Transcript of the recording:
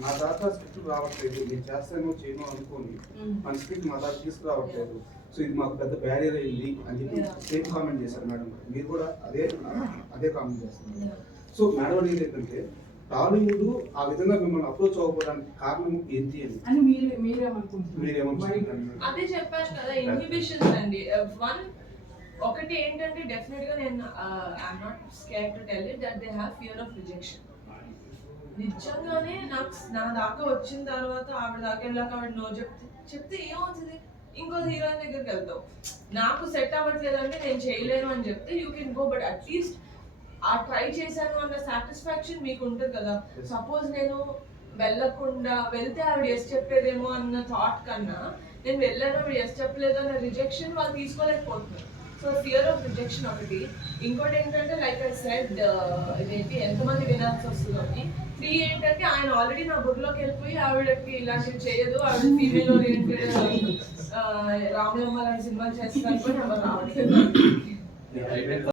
నా దాకా స్క్రిప్ట్ రావట్లేదు నేను చేస్తానో చేయను అనుకోని మన స్క్రిప్ట్ మా దాకా తీసుకురావట్లేదు. సో ఇది మాకు పెద్ద బ్యారియర్ అయింది అని చెప్పి. సేమ్ కామెంట్ చేశారు మేడం. మీరు కూడా అదే అదే కామెంట్ చేస్తున్నారు. సో మేడం అనేది ఏంటంటే టాలీవుడ్ ఆ విధంగా మిమ్మల్ని అప్రోచ్ అవ్వడానికి కారణం ఏంటి అని. అని మీరు మీరేమనుకుంటున్నారు మీరేమనుకుంటున్నారు అదే చెప్పాను కదా ఇన్హిబిషన్స్ అండి. వన్ ఒకటి ఏంటంటే డెఫినెట్గా నేను I'm not scare to tell it that they have fear of rejection నిజంగానే నాకు నా దాకా వచ్చిన తర్వాత ఆవిడ దాకా వెళ్ళాక ఆవిడ నో చెప్తే చెప్తే ఏమవుతుంది? ఇంకో హీరోయిన్ దగ్గరికి వెళ్తావు. నాకు సెట్ అవ్వట్లేదు అంటే నేను చేయలేను అని చెప్తే you can go but at least ఆ ట్రై చేశాను అన్న సాటిస్ఫాక్షన్ మీకు ఉంటుంది కదా. సపోజ్ నేను వెళ్ళకుండా వెళ్తే ఆవిడ ఎస్ చెప్పేదేమో అన్న థాట్ కన్నా నేను వెళ్ళాను ఆవిడ ఎస్ చెప్పలేదు అన్న రిజెక్షన్ వాళ్ళు తీసుకోలేకపోతున్నారు. సో ఫియర్ ఆఫ్ రిజెక్షన్ ఒకటి. ఇంకోటి ఏంటంటే లైక్ ఐ సెడ్ ఇదేంటి ఎంతమంది వినాల్సి వస్తుందో అని. త్రీ ఏంటంటే ఆయన ఆల్రెడీ నా బుర్రలోకి వెళ్ళిపోయి ఆవిడకి ఇలాంటివి చేయదు. ఆవిడ ఫీమేల్ ఓరియంటెడ్ రామలమ్మ లాంటి సినిమాలు చేస్తాను కూడా రావట్లేదు.